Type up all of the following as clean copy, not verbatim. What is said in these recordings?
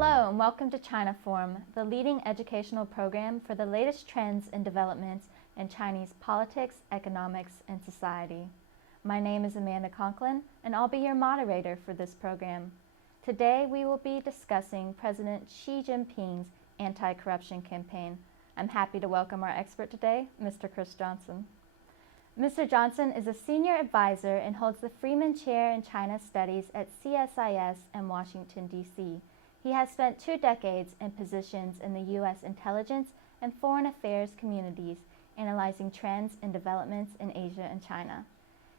Hello and welcome to China Forum, the leading educational program for the latest trends and developments in Chinese politics, economics, and society. My name is Amanda Conklin and I'll be your moderator for this program. Today we will be discussing President Xi Jinping's anti-corruption campaign. I'm happy to welcome our expert today, Mr. Chris Johnson. Mr. Johnson is a senior advisor and holds the Freeman Chair in China Studies at CSIS in Washington, D.C. He has spent 2 decades in positions in the U.S. intelligence and foreign affairs communities, analyzing trends and developments in Asia and China.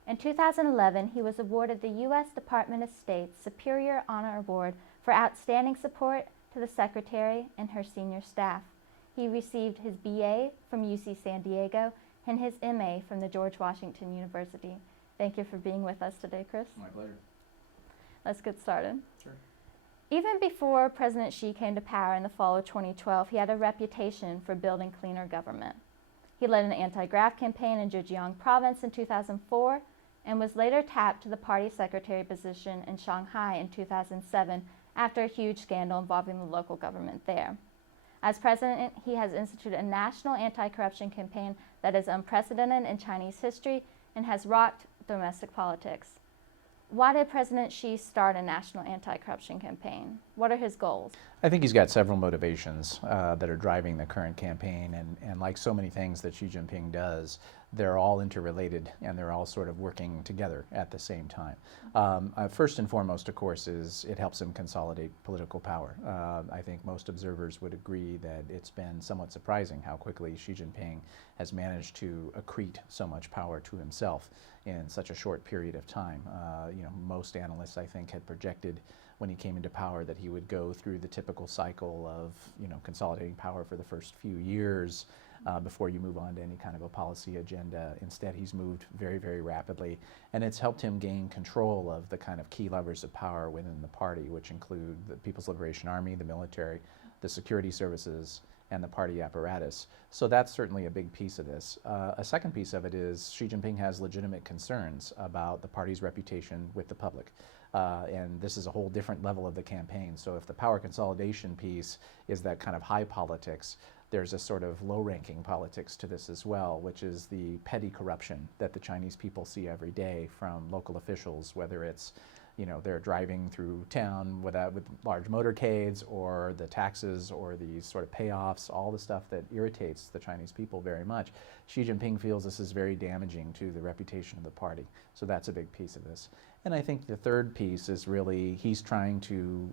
In 2011, he was awarded the U.S. Department of State's Superior Honor Award for outstanding support to the Secretary and her senior staff. He received his BA from UC San Diego and his MA from the George Washington University. Thank you for being with us today, Chris. My pleasure. Let's get started. Sure. Even before President Xi came to power in the fall of 2012, he had a reputation for building cleaner government. He led an anti-graft campaign in Zhejiang province in 2004 and was later tapped to the party secretary position in Shanghai in 2007 after a huge scandal involving the local government there. As president, he has instituted a national anti-corruption campaign that is unprecedented in Chinese history and has rocked domestic politics. Why did President Xi start a national anti-corruption campaign? What are his goals? I think he's got several motivations that are driving the current campaign, and like so many things that Xi Jinping does, they're all interrelated and they're all sort of working together at the same time. First and foremost, of course, is it helps him consolidate political power. I think most observers would agree that it's been somewhat surprising how quickly Xi Jinping has managed to accrete so much power to himself in such a short period of time. Most analysts, I think, had projected when he came into power that he would go through the typical cycle of, consolidating power for the first few years before you move on to any kind of a policy agenda. Instead, he's moved very, very rapidly, and it's helped him gain control of the kind of key levers of power within the party, which include the People's Liberation Army, the military, the security services, and the party apparatus. So that's certainly a big piece of this. A second piece of it is Xi Jinping has legitimate concerns about the party's reputation with the public. And this is a whole different level of the campaign. So if the power consolidation piece is that kind of high politics, there's a sort of low-ranking politics to this as well, which is the petty corruption that the Chinese people see every day from local officials, whether it's they're driving through town with large motorcades, or the taxes, or the sort of payoffs, all the stuff that irritates the Chinese people very much. Xi Jinping feels this is very damaging to the reputation of the party. So that's a big piece of this. And I think the third piece is really he's trying to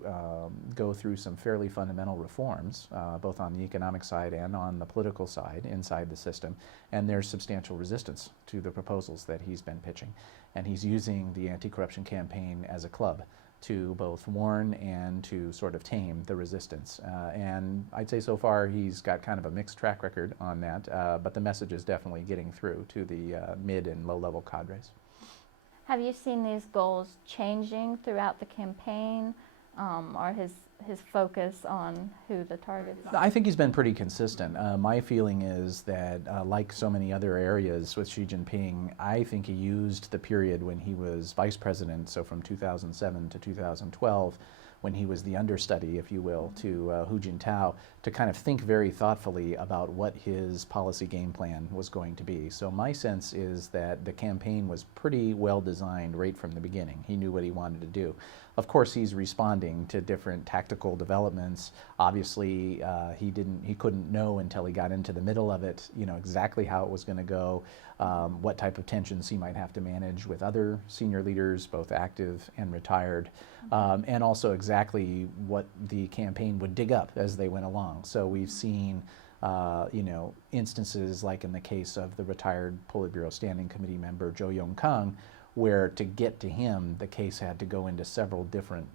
go through some fairly fundamental reforms, both on the economic side and on the political side inside the system. And there's substantial resistance to the proposals that he's been pitching. And he's using the anti-corruption campaign as a club to both warn and to sort of tame the resistance. And I'd say so far he's got kind of a mixed track record on that, but the message is definitely getting through to the mid and low-level cadres. Have you seen these goals changing throughout the campaign, or his focus on who the targets are? I think he's been pretty consistent. My feeling is that, like so many other areas with Xi Jinping, I think he used the period when he was vice president, so from 2007 to 2012, when he was the understudy, if you will, to Hu Jintao, to kind of think very thoughtfully about what his policy game plan was going to be. So my sense is that the campaign was pretty well designed right from the beginning. He knew what he wanted to do. Of course, he's responding to different tactical developments. Obviously, he couldn't know until he got into the middle of it, exactly how it was going to go, what type of tensions he might have to manage with other senior leaders, both active and retired, and also exactly what the campaign would dig up as they went along. So we've seen instances like in the case of the retired Politburo Standing Committee member Zhou Yongkang, where to get to him, the case had to go into several different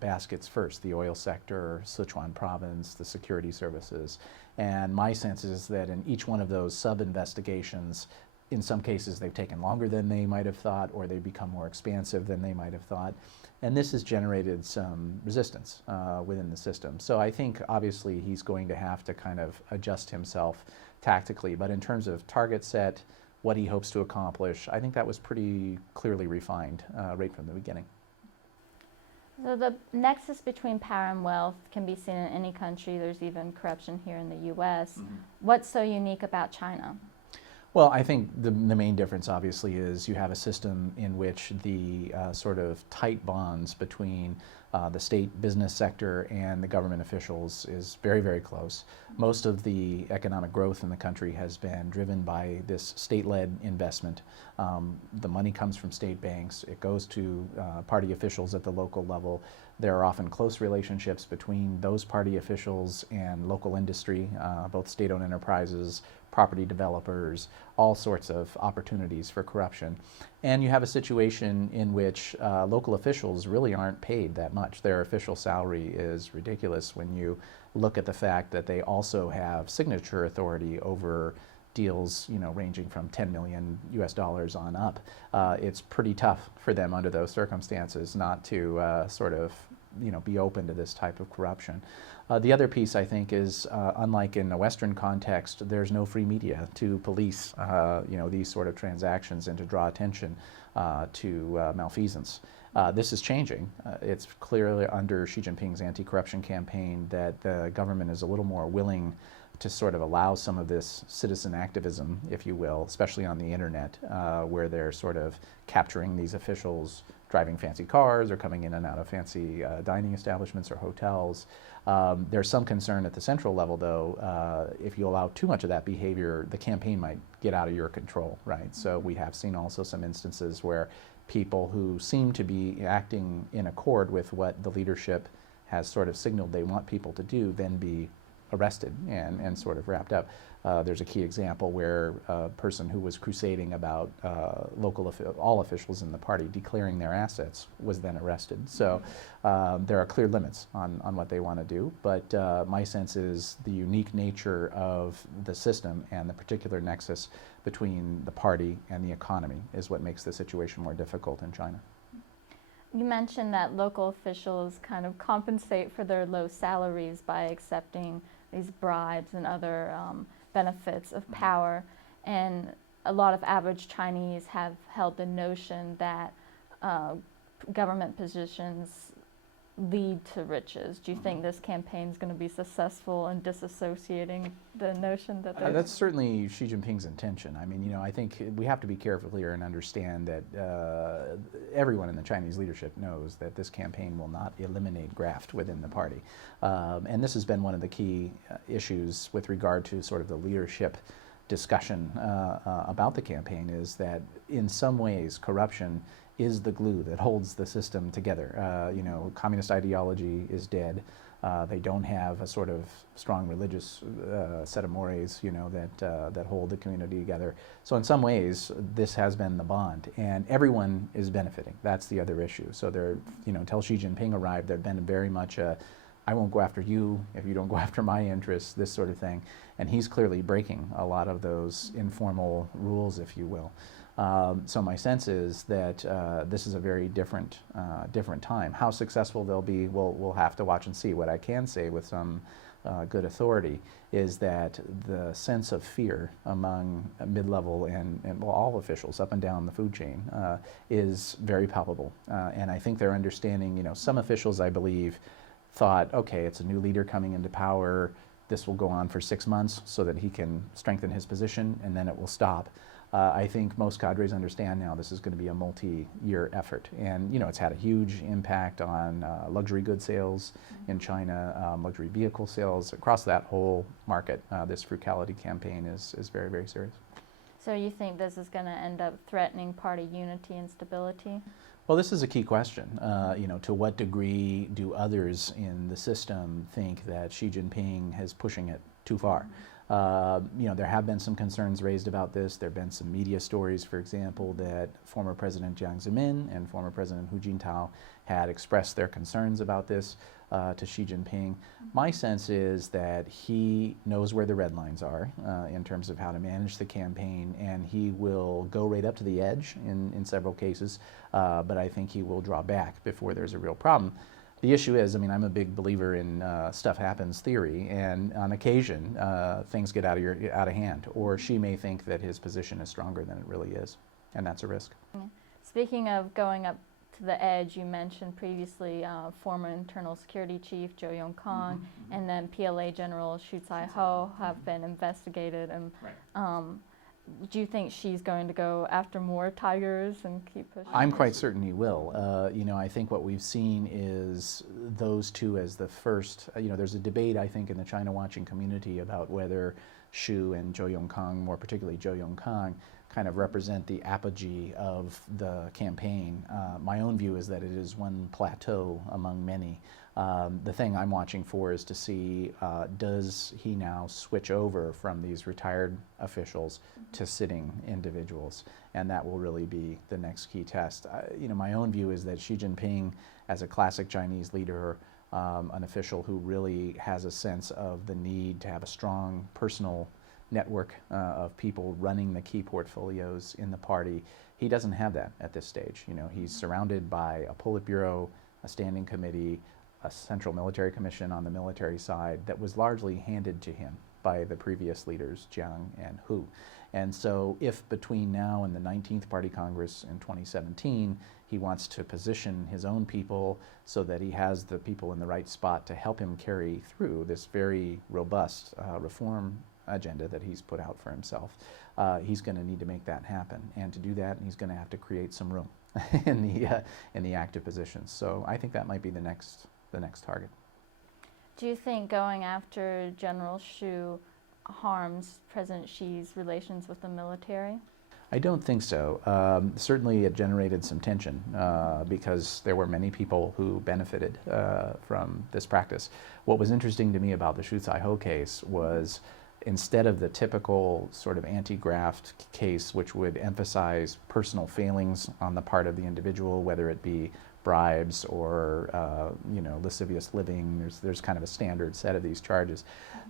baskets first, the oil sector, Sichuan province, the security services. And my sense is that in each one of those sub-investigations, in some cases they've taken longer than they might have thought, or they become more expansive than they might have thought. And this has generated some resistance within the system. So I think obviously he's going to have to kind of adjust himself tactically, but in terms of target set, what he hopes to accomplish, I think that was pretty clearly refined right from the beginning. So the nexus between power and wealth can be seen in any country. There's even corruption here in the U.S. What's so unique about China? Well, I think the main difference, obviously, is you have a system in which the sort of tight bonds between the state business sector and the government officials is very, very close. Most of the economic growth in the country has been driven by this state-led investment. The money comes from state banks. It goes to party officials at the local level. There are often close relationships between those party officials and local industry, both state-owned enterprises, property developers, all sorts of opportunities for corruption. And you have a situation in which local officials really aren't paid that much. Their official salary is ridiculous when you look at the fact that they also have signature authority over deals, ranging from 10 million US dollars on up. It's pretty tough for them under those circumstances not to sort of be open to this type of corruption. The other piece, I think, is unlike in a Western context, there's no free media to police these sort of transactions and to draw attention to malfeasance. This is changing. It's clearly under Xi Jinping's anti-corruption campaign that the government is a little more willing to sort of allow some of this citizen activism, if you will, especially on the internet, where they're sort of capturing these officials driving fancy cars or coming in and out of fancy dining establishments or hotels. There's some concern at the central level, though, if you allow too much of that behavior, the campaign might get out of your control, right? So we have seen also some instances where people who seem to be acting in accord with what the leadership has sort of signaled they want people to do then be arrested and sort of wrapped up. There's a key example where a person who was crusading about all officials in the party declaring their assets was then arrested. So there are clear limits on what they want to do, but my sense is the unique nature of the system and the particular nexus between the party and the economy is what makes the situation more difficult in China. You mentioned that local officials kind of compensate for their low salaries by accepting these bribes and other benefits of power, and a lot of average Chinese have held the notion that government positions lead to riches. Do you think this campaign is going to be successful in disassociating the notion that that's certainly Xi Jinping's intention. I mean, I think we have to be careful here and understand that everyone in the Chinese leadership knows that this campaign will not eliminate graft within the party. And this has been one of the key issues with regard to sort of the leadership discussion about the campaign, is that in some ways corruption is the glue that holds the system together. Communist ideology is dead. They don't have a sort of strong religious set of mores, that hold the community together. So in some ways, this has been the bond, and everyone is benefiting. That's the other issue. So there, until Xi Jinping arrived, there'd been very much a, I won't go after you if you don't go after my interests, this sort of thing. And he's clearly breaking a lot of those informal rules, if you will. So my sense is that this is a very different time. How successful they'll be, we'll have to watch and see. What I can say with some good authority is that the sense of fear among mid-level and all officials up and down the food chain is very palpable. And I think they're understanding, some officials, I believe, thought, okay, it's a new leader coming into power. This will go on for 6 months so that he can strengthen his position, and then it will stop. I think most cadres understand now this is going to be a multi-year effort, and it's had a huge impact on luxury good sales in China, luxury vehicle sales across that whole market. This frugality campaign is very, very serious. So you think this is going to end up threatening party unity and stability? Well, this is a key question. To what degree do others in the system think that Xi Jinping is pushing it too far? There have been some concerns raised about this. There have been some media stories, for example, that former President Jiang Zemin and former President Hu Jintao had expressed their concerns about this to Xi Jinping. My sense is that he knows where the red lines are in terms of how to manage the campaign, and he will go right up to the edge in several cases, but I think he will draw back before there's a real problem. The issue is, I'm a big believer in stuff happens theory, and on occasion things get out of hand, or Xi may think that his position is stronger than it really is, and that's a risk. Speaking of going up to the edge. You mentioned previously former Internal Security Chief Zhou Yongkang and then PLA General Xu Zaiho have been investigated. And do you think she's going to go after more tigers and keep pushing? I'm quite certain he will. I think what we've seen is those two as the first. There's a debate, I think, in the China watching community about whether Xu and Zhou Yongkang, more particularly Zhou Yongkang, kind of represent the apogee of the campaign. My own view is that it is one plateau among many. The thing I'm watching for is to see, does he now switch over from these retired officials to sitting individuals? And that will really be the next key test. My own view is that Xi Jinping, as a classic Chinese leader, an official who really has a sense of the need to have a strong personal network of people running the key portfolios in the party, he doesn't have that at this stage. He's surrounded by a Politburo, a standing committee, a Central Military Commission on the military side that was largely handed to him by the previous leaders, Jiang and Hu. And so if between now and the 19th Party Congress in 2017, he wants to position his own people so that he has the people in the right spot to help him carry through this very robust reform agenda that he's put out for himself, he's going to need to make that happen. And to do that, he's going to have to create some room in the active positions. So I think that might be the next target. Do you think going after General Xu harms President Xi's relations with the military? I don't think so. Certainly it generated some tension because there were many people who benefited from this practice. What was interesting to me about the Xu Zaiho case was instead of the typical sort of anti-graft case, which would emphasize personal failings on the part of the individual, whether it be bribes or lascivious living, there's kind of a standard set of these charges.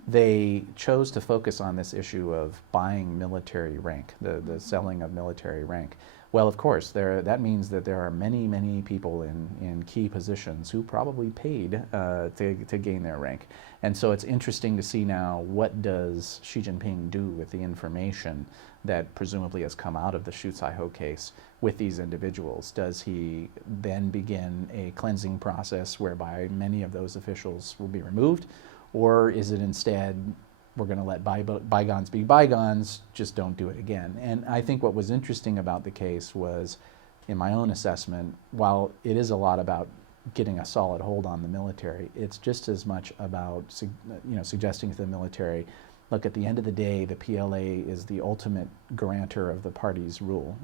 They chose to focus on this issue of buying military rank, the selling of military rank. Well, of course, that means that there are many, many people in key positions who probably paid to gain their rank. And so it's interesting to see now, what does Xi Jinping do with the information that presumably has come out of the Xu Zaiho case with these individuals? Does he then begin a cleansing process whereby many of those officials will be removed? Or is it instead, we're going to let bygones be bygones, just don't do it again? And I think what was interesting about the case was, in my own assessment, while it is a lot about getting a solid hold on the military, it's just as much about suggesting to the military, look, at the end of the day, the PLA is the ultimate guarantor of the party's rule.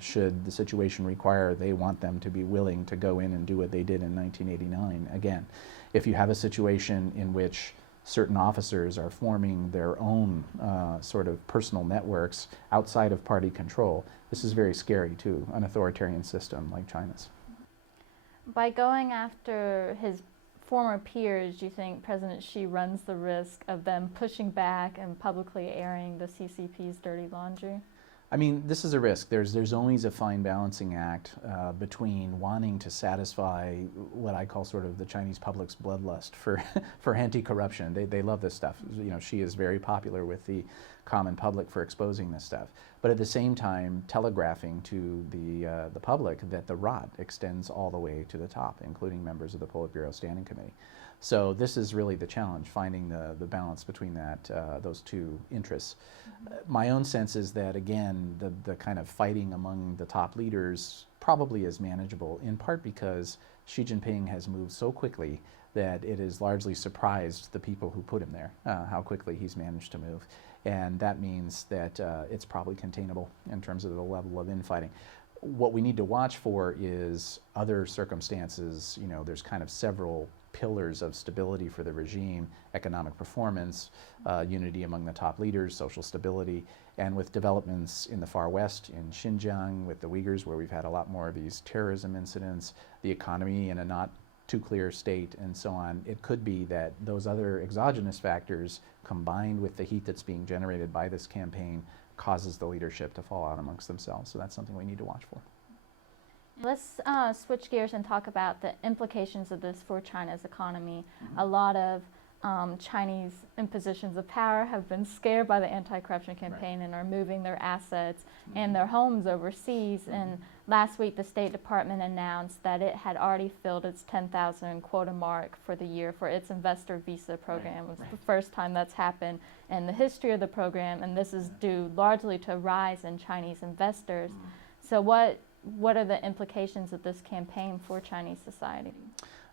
Should the situation require, they want them to be willing to go in and do what they did in 1989 again. If you have a situation in which certain officers are forming their own sort of personal networks outside of party control, this is very scary to an authoritarian system like China's. By going after his former peers, do you think President Xi runs the risk of them pushing back and publicly airing the CCP's dirty laundry? I mean, this is a risk. There's always a fine balancing act between wanting to satisfy what I call sort of the Chinese public's bloodlust for anti-corruption. They love this stuff. Xi is very popular with the common public for exposing this stuff. But at the same time, telegraphing to the public that the rot extends all the way to the top, including members of the Politburo Standing Committee. So this is really the challenge, finding the balance between those two interests. My own sense is that, again, the kind of fighting among the top leaders probably is manageable, in part because Xi Jinping has moved so quickly that it has largely surprised the people who put him there, how quickly he's managed to move. And that means that it's probably containable in terms of the level of infighting. What we need to watch for is other circumstances. There's kind of several pillars of stability for the regime: economic performance, unity among the top leaders, social stability, and with developments in the far west, in Xinjiang, with the Uyghurs, where we've had a lot more of these terrorism incidents, the economy in a not too clear state, and so on. It could be that those other exogenous factors, combined with the heat that's being generated by this campaign, causes the leadership to fall out amongst themselves. So that's something we need to watch for. Let's switch gears and talk about the implications of this for China's economy. A lot of Chinese in positions of power have been scared by the anti-corruption campaign and are moving their assets and their homes overseas. And last week, the State Department announced that it had already filled its 10,000 quota mark for the year for its investor visa program. It was the first time that's happened in the history of the program, and this is due largely to a rise in Chinese investors. So what are the implications of this campaign for Chinese society?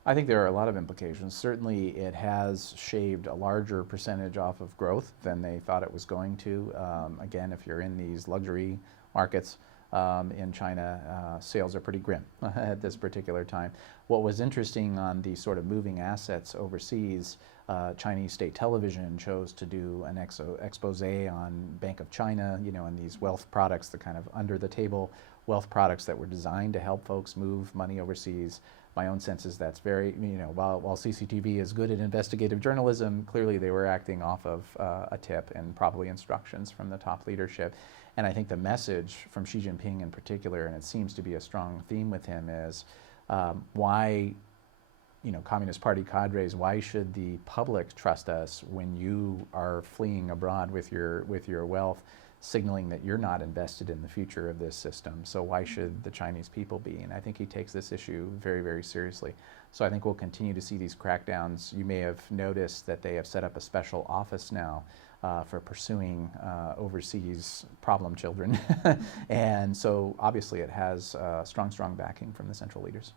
I think there are a lot of implications. Certainly it has shaved a larger percentage off of growth than they thought it was going to. Again, if you're in these luxury markets in China, sales are pretty grim at this particular time. What was interesting on the sort of moving assets overseas, Chinese state television chose to do an expose on Bank of China, and these wealth products, the kind of under the table wealth products that were designed to help folks move money overseas. My own sense is that's very, while CCTV is good at investigative journalism, clearly they were acting off of a tip and probably instructions from the top leadership. And I think the message from Xi Jinping in particular, and it seems to be a strong theme with him, is why, Communist Party cadres, why should the public trust us when you are fleeing abroad with your wealth, signaling that you're not invested in the future of this system? So why should the Chinese people be? And I think he takes this issue very, very seriously. So I think we'll continue to see these crackdowns. You may have noticed that they have set up a special office now for pursuing overseas problem children. And so obviously it has strong, strong backing from the central leaders.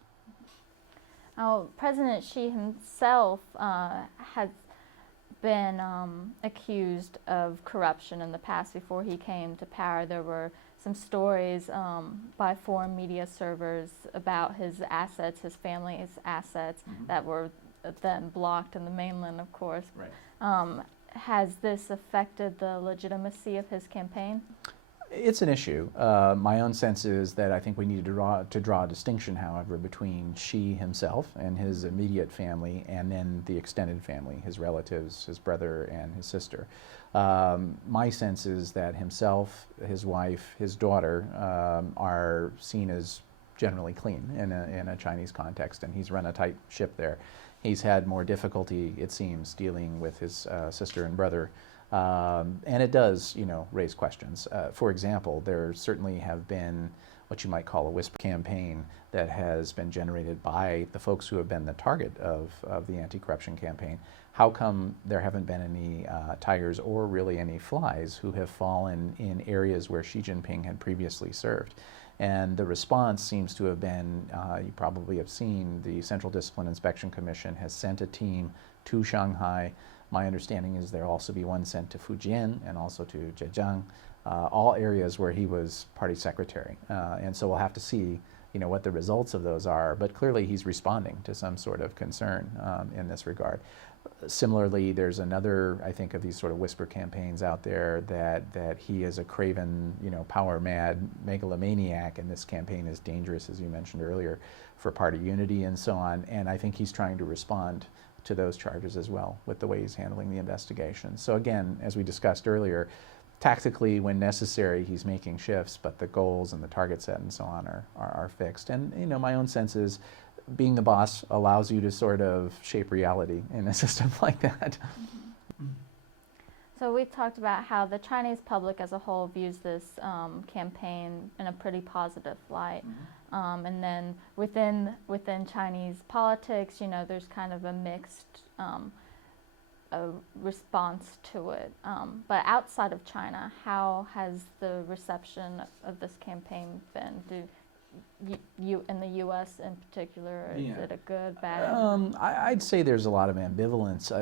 President Xi himself has been accused of corruption in the past. Before he came to power, there were some stories by foreign media servers about his assets, his family's assets, that were then blocked in the mainland, of course. Right. Has this affected the legitimacy of his campaign? It's an issue. My own sense is that I think we need to draw a distinction, however, between Xi himself and his immediate family and then the extended family, his relatives, his brother and his sister. My sense is that himself, his wife, his daughter are seen as generally clean in a Chinese context, and he's run a tight ship there. He's had more difficulty, it seems, dealing with his sister and brother. And it does, raise questions. For example, there certainly have been what you might call a whisper campaign that has been generated by the folks who have been the target of the anti-corruption campaign. How come there haven't been any tigers or really any flies who have fallen in areas where Xi Jinping had previously served? And the response seems to have been, you probably have seen, the Central Discipline Inspection Commission has sent a team to Shanghai. My understanding is there'll also be one sent to Fujian and also to Zhejiang, all areas where he was party secretary. And so we'll have to see, what the results of those are. But clearly he's responding to some sort of concern in this regard. Similarly, there's another, I think, of these sort of whisper campaigns out there that he is a craven, power-mad megalomaniac, and this campaign is dangerous, as you mentioned earlier, for party unity and so on. And I think he's trying to respond to those charges as well with the way he's handling the investigation. So again, as we discussed earlier, tactically, when necessary, he's making shifts, but the goals and the target set and so on are fixed. And my own sense is being the boss allows you to sort of shape reality in a system like that. So we've talked about how the Chinese public as a whole views this campaign in a pretty positive light. And then within Chinese politics, there's kind of a mixed response to it. But outside of China, how has the reception of this campaign been? You in the U.S. in particular, is it a good, bad? I'd say there's a lot of ambivalence.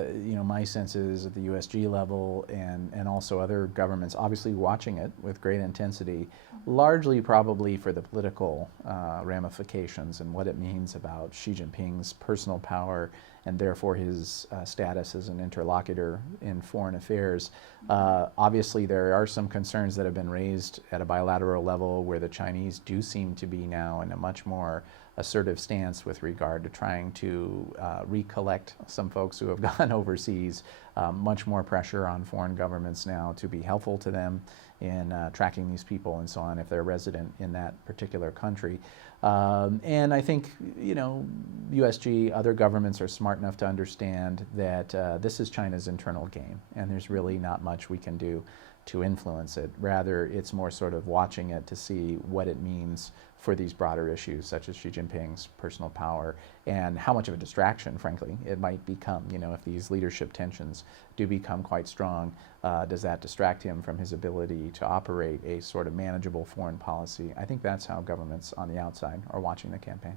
My sense is at the USG level and also other governments obviously watching it with great intensity, largely probably for the political ramifications and what it means about Xi Jinping's personal power and therefore his status as an interlocutor in foreign affairs. Obviously, there are some concerns that have been raised at a bilateral level where the Chinese do seem to be now in a much more assertive stance with regard to trying to recollect some folks who have gone overseas, much more pressure on foreign governments now to be helpful to them in tracking these people and so on if they're resident in that particular country. And I think, USG, other governments are smart enough to understand that this is China's internal game, and there's really not much we can do to influence it. Rather, it's more sort of watching it to see what it means for these broader issues, such as Xi Jinping's personal power, and how much of a distraction, frankly, it might become. If these leadership tensions do become quite strong, does that distract him from his ability to operate a sort of manageable foreign policy? I think that's how governments on the outside are watching the campaign.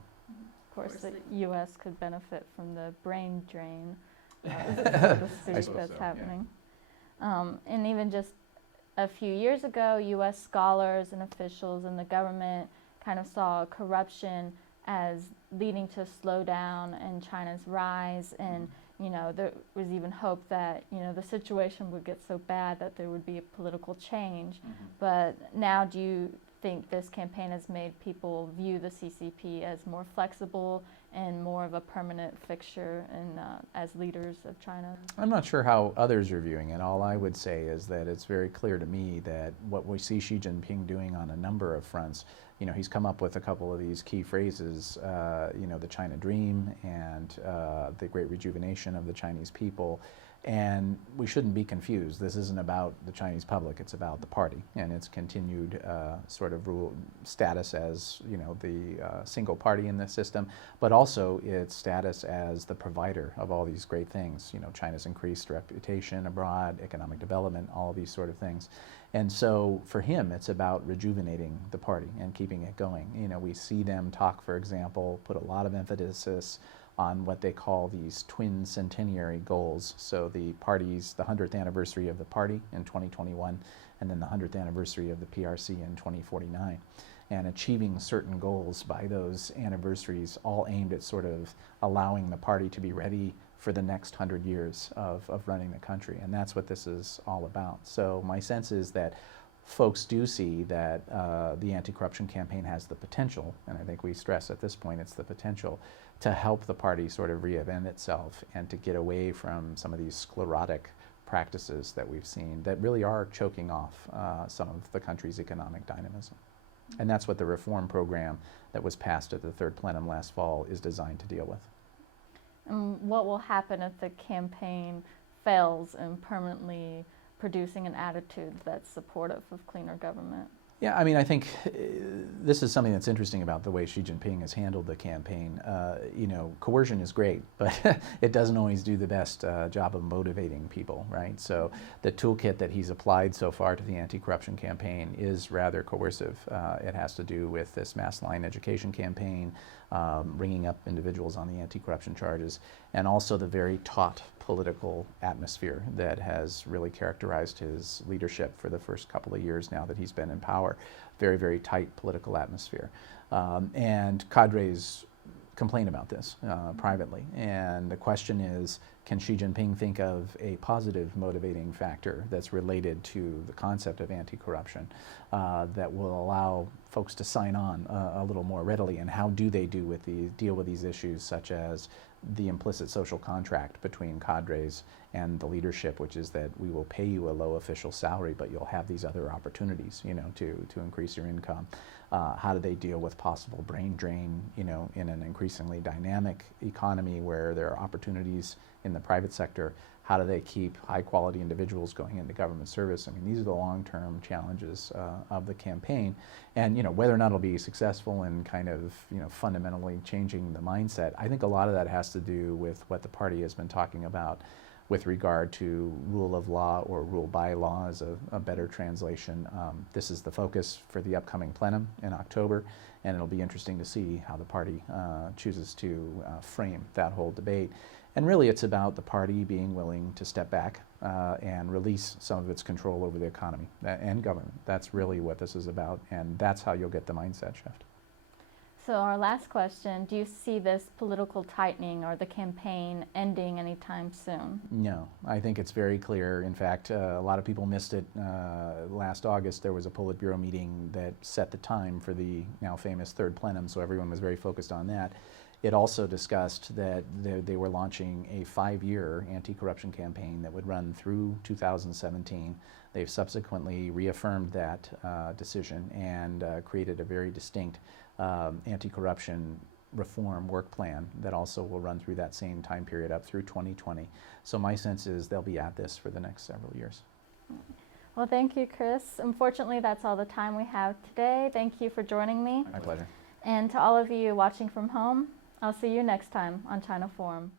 Of course, the U.S. could benefit from the brain drain, so to speak, that's happening. Yeah. And even just a few years ago, U.S. scholars and officials in the government kind of saw corruption as leading to a slowdown in China's rise, and there was even hope that the situation would get so bad that there would be a political change. But now, do you think this campaign has made people view the CCP as more flexible and more of a permanent fixture as leaders of China? I'm not sure how others are viewing it. All I would say is that it's very clear to me that what we see Xi Jinping doing on a number of fronts, he's come up with a couple of these key phrases, the China dream and the great rejuvenation of the Chinese people. And we shouldn't be confused. This isn't about the Chinese public, it's about the party and its continued sort of status as, the single party in the system, but also its status as the provider of all these great things. China's increased reputation abroad, economic development, all these sort of things. And so for him, it's about rejuvenating the party and keeping it going. We see them talk, for example, put a lot of emphasis on what they call these twin centenary goals. So the 100th anniversary of the party in 2021, and then the 100th anniversary of the PRC in 2049. And achieving certain goals by those anniversaries, all aimed at sort of allowing the party to be ready for the next 100 years of running the country. And that's what this is all about. So my sense is that folks do see that the anti-corruption campaign has the potential, and I think we stress at this point it's the potential, to help the party sort of reinvent itself and to get away from some of these sclerotic practices that we've seen that really are choking off some of the country's economic dynamism. And that's what the reform program that was passed at the third plenum last fall is designed to deal with. And what will happen if the campaign fails in permanently producing an attitude that's supportive of cleaner government? Yeah, I think this is something that's interesting about the way Xi Jinping has handled the campaign. Coercion is great, but it doesn't always do the best job of motivating people, right? So the toolkit that he's applied so far to the anti-corruption campaign is rather coercive. It has to do with this mass line education campaign, ringing up individuals on the anti-corruption charges, and also the very taut political atmosphere that has really characterized his leadership for the first couple of years now that he's been in power. Very, very tight political atmosphere. And cadres complain about this privately. And the question is, can Xi Jinping think of a positive motivating factor that's related to the concept of anti-corruption that will allow folks to sign on a little more readily? And how do they deal with these issues, such as the implicit social contract between cadres and the leadership, which is that we will pay you a low official salary, but you'll have these other opportunities, to increase your income. How do they deal with possible brain drain, in an increasingly dynamic economy where there are opportunities in the private sector? How do they keep high-quality individuals going into government service? These are the long-term challenges of the campaign. And, whether or not it'll be successful in kind of, fundamentally changing the mindset, I think a lot of that has to do with what the party has been talking about with regard to rule of law, or rule by law is a better translation. This is the focus for the upcoming plenum in October, and it'll be interesting to see how the party chooses to frame that whole debate. And really it's about the party being willing to step back and release some of its control over the economy and government. That's really what this is about, and that's how you'll get the mindset shift. So our last question, do you see this political tightening or the campaign ending anytime soon? No, I think it's very clear. In fact, a lot of people missed it. Last August, there was a Politburo meeting that set the time for the now famous third plenum, so everyone was very focused on that. It also discussed that they were launching a 5-year anti-corruption campaign that would run through 2017. They've subsequently reaffirmed that decision and created a very distinct anti-corruption reform work plan that also will run through that same time period up through 2020. So my sense is they'll be at this for the next several years. Well, thank you, Chris. Unfortunately, that's all the time we have today. Thank you for joining me. My pleasure. And to all of you watching from home, I'll see you next time on China Forum.